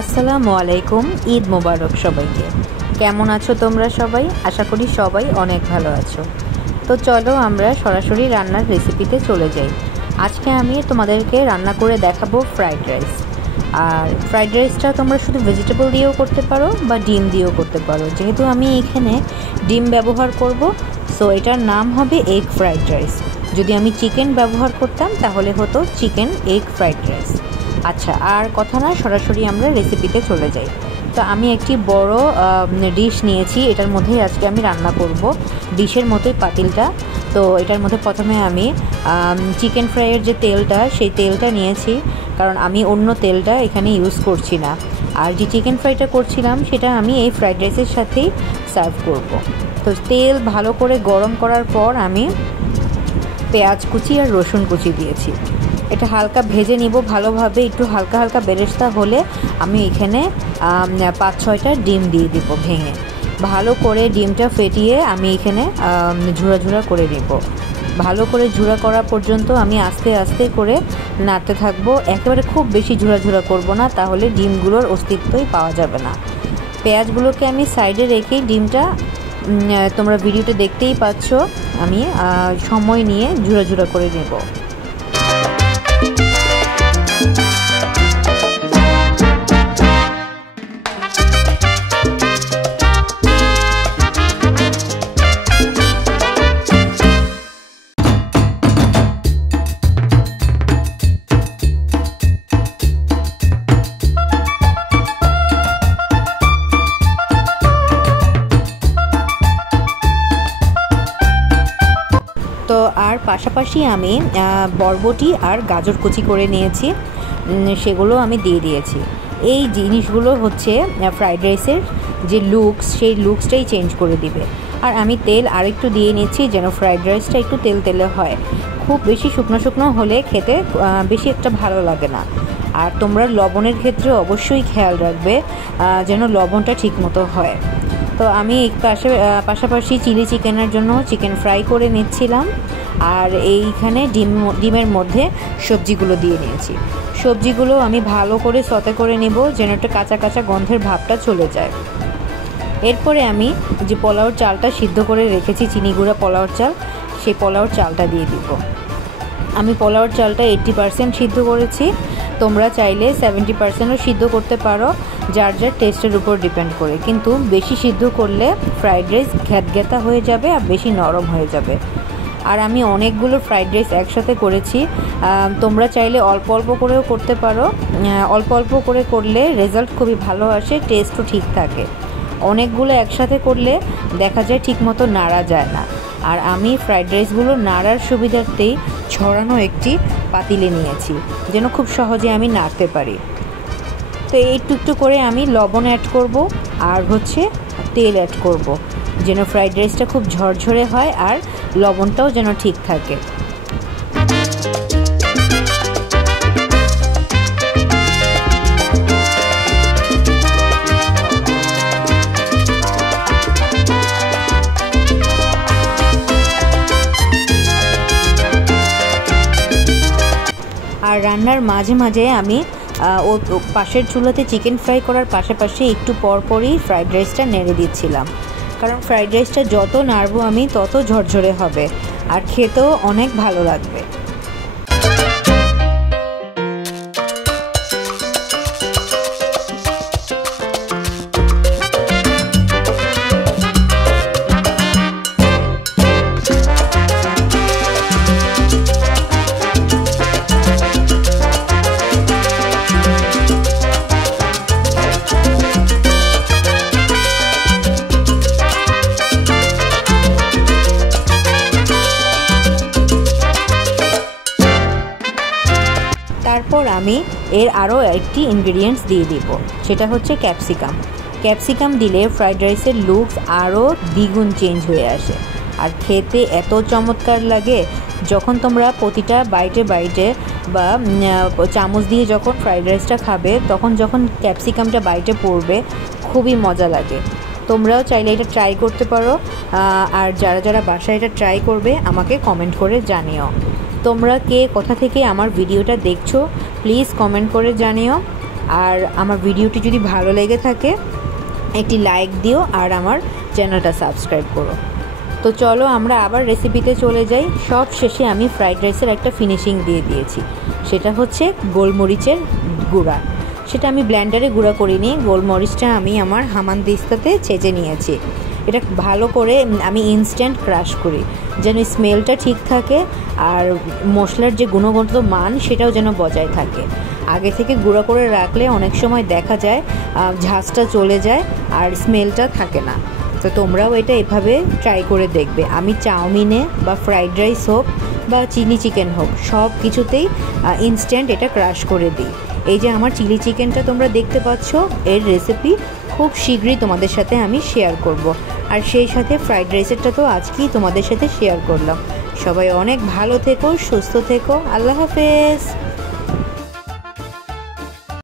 আসসালামু আলাইকুম। ঈদ মোবারক সবাইকে। কেমন আছো তোমরা সবাই? আশা করি সবাই অনেক ভালো আছো। তো চলো আমরা সরাসরি রান্নার রেসিপিতে চলে যাই। আজকে আমি তোমাদেরকে রান্না করে দেখাবো ফ্রাইড রাইস। আর ফ্রাইড রাইসটা তোমরা শুধু ভেজিটেবল দিয়েও করতে পারো বা ডিম দিয়েও করতে পারো। যেহেতু আমি এখানে ডিম ব্যবহার করব, সো এটার নাম হবে এগ ফ্রাইড রাইস। যদি আমি চিকেন ব্যবহার করতাম তাহলে হতো চিকেন এগ ফ্রাইড রাইস। আচ্ছা, আর কথা না, সরাসরি আমরা রেসিপিতে চলে যাই। তো আমি একটি বড় ডিশ নিয়েছি, এটার মধ্যেই আজকে আমি রান্না করব। ডিশের মতোই পাতিলটা। তো এটার মধ্যে প্রথমে আমি চিকেন ফ্রাইয়ের যে তেলটা, সেই তেলটা নিয়েছি, কারণ আমি অন্য তেলটা এখানে ইউজ করছি না। আর যে চিকেন ফ্রাইটা করছিলাম সেটা আমি এই ফ্রাইড রাইসের সাথেই সার্ভ করব। তো তেল ভালো করে গরম করার পর আমি পেঁয়াজ কুচি আর রসুন কুচি দিয়েছি। এটা হালকা ভেজে নিব ভালোভাবে। একটু হালকা হালকা বেরেস্তা হলে আমি এখানে 5-6টা ডিম দিয়ে দিব ভেঙে। ভালো করে ডিমটা ফেটিয়ে আমি এখানে ঝুরা ঝুরা করে নেব। ভালো করে ঝুরা করা পর্যন্ত আমি আস্তে আস্তে করে নাড়তে থাকবো। একেবারে খুব বেশি ঝুরা ঝুরা করব না, তাহলে ডিমগুলোর অস্তিত্বই পাওয়া যাবে না। পেঁয়াজগুলোকে আমি সাইডে রেখে ডিমটা তোমরা ভিডিওতে দেখতেই পাচ্ছ, আমি সময় নিয়ে ঝুরা ঝুরা করে নেব। তো আর পাশাপাশি আমি বরবটি আর গাজর কুচি করে নিয়েছি, সেগুলো আমি দিয়ে দিয়েছি। এই জিনিসগুলো হচ্ছে ফ্রাইড রাইসের যে লুকস, সেই লুকসটাই চেঞ্জ করে দিবে। আর আমি তেল আরেকটু দিয়ে নিচ্ছি যেন ফ্রাইড রাইসটা একটু তেল তেলে হয়। খুব বেশি শুকনো শুকনো হলে খেতে বেশি একটা ভালো লাগে না। আর তোমরা লবণের ক্ষেত্রে অবশ্যই খেয়াল রাখবে যেন লবণটা ঠিকমতো হয়। তো আমি পাশাপাশি চিলি চিকেনের জন্য চিকেন ফ্রাই করে নিচ্ছিলাম। আর এইখানে ডিমের মধ্যে সবজিগুলো দিয়ে নিয়েছি। সবজিগুলো আমি ভালো করে সতে করে নেব যেন একটা কাঁচা কাঁচা গন্ধের ভাবটা চলে যায়। এরপরে আমি যে পোলাওর চালটা সিদ্ধ করে রেখেছি, চিনি গুঁড়া পোলাওর চাল, সেই পোলাওর চালটা দিয়ে দিব। আমি পোলাওর চালটা 80% সিদ্ধ করেছি। তোমরা চাইলে 70%ও সিদ্ধ করতে পারো, যার যার টেস্টের উপর ডিপেন্ড করে। কিন্তু বেশি সিদ্ধ করলে ফ্রাইড রাইস ঘ্যাতঘ্যাতা হয়ে যাবে আর বেশি নরম হয়ে যাবে। আর আমি অনেকগুলো ফ্রাইড রাইস একসাথে করেছি। তোমরা চাইলে অল্প অল্প করেও করতে পারো। অল্প অল্প করে করলে রেজাল্ট খুবই ভালো আসে, টেস্টও ঠিক থাকে। অনেকগুলো একসাথে করলে দেখা যায় ঠিকমতো নাড়া যায় না। আর আমি ফ্রাইড রাইসগুলো নাড়ার সুবিধার্থেই ছড়ানো একটি পাতিলে নিয়েছি, যেন খুব সহজে আমি নাড়তে পারি। তো একটু একটু করে আমি লবণ অ্যাড করব আর তেল অ্যাড করব, যেন ফ্রাইড রাইসটা খুব ঝরঝরে হয় আর লবণটাও যেন ঠিক থাকে। আর রান্নার মাঝে মাঝে আমি পাশের চুলাতে চিকেন ফ্রাই করার পাশাপাশি একটু পরপরই ফ্রাইড রাইসটা নেড়ে দিচ্ছিলাম, কারণ ফ্রাইড রাইসটা যত নাড়বো আমি তত ঝরঝরে হবে আর খেতেও অনেক ভালো লাগবে। তারপর আমি এর আরও একটি ইনগ্রেডিয়েন্টস দিয়ে দিব, সেটা হচ্ছে ক্যাপসিকাম। ক্যাপসিকাম দিলে ফ্রাইড রাইসের লুকস আরও দ্বিগুণ চেঞ্জ হয়ে আসে আর খেতে এত চমৎকার লাগে। যখন তোমরা প্রতিটা বাইটে বা চামচ দিয়ে যখন ফ্রাইড রাইসটা খাবে, তখন যখন ক্যাপসিকামটা বাইটে পড়বে খুবই মজা লাগে। তোমরাও চাইলে এটা ট্রাই করতে পারো। আর যারা যারা বাসায় এটা ট্রাই করবে আমাকে কমেন্ট করে জানিও। তোমরা কে কোথা থেকে আমার ভিডিওটা দেখছো প্লিজ কমেন্ট করে জানিও। আর আমার ভিডিওটি যদি ভালো লেগে থাকে একটি লাইক দিও আর আমার চ্যানেলটা সাবস্ক্রাইব করো। তো চলো আমরা আবার রেসিপিতে চলে যাই। সব শেষে আমি ফ্রাইড রাইসের একটা ফিনিশিং দিয়ে দিয়েছি, সেটা হচ্ছে গোলমরিচের গুঁড়া। সেটা আমি ব্লেন্ডারে গুঁড়া করিনি, গোলমরিচটা আমি আমার হামানদিস্তাতে ছেঁচে নিয়েছি। এটা ভালো করে আমি ইনস্ট্যান্ট ক্রাশ করি যেন স্মেলটা ঠিক থাকে আর মশলার যে গুণগত মান সেটাও যেন বজায় থাকে। আগে থেকে গুঁড়া করে রাখলে অনেক সময় দেখা যায় ঝাঁজটা চলে যায় আর স্মেলটা থাকে না। তো তোমরাও এটা এভাবে ট্রাই করে দেখবে। আমি চাউমিনে বা ফ্রাইড রাইস হোক বা চিলি চিকেন হোক সব কিছুতেই ইনস্ট্যান্ট এটা ক্রাশ করে দিই। এই যে আমার চিলি চিকেনটা তোমরা দেখতে পাচ্ছ, এর রেসিপি খুব শীঘ্রই তোমাদের সাথে আমি শেয়ার করব। আর সেই সাথে ফ্রাইড রাইসেরটা তো আজকেই তোমাদের সাথে শেয়ার করলাম। সবাই অনেক ভালো থেকো, সুস্থ থেকো। আল্লাহ হাফেজ।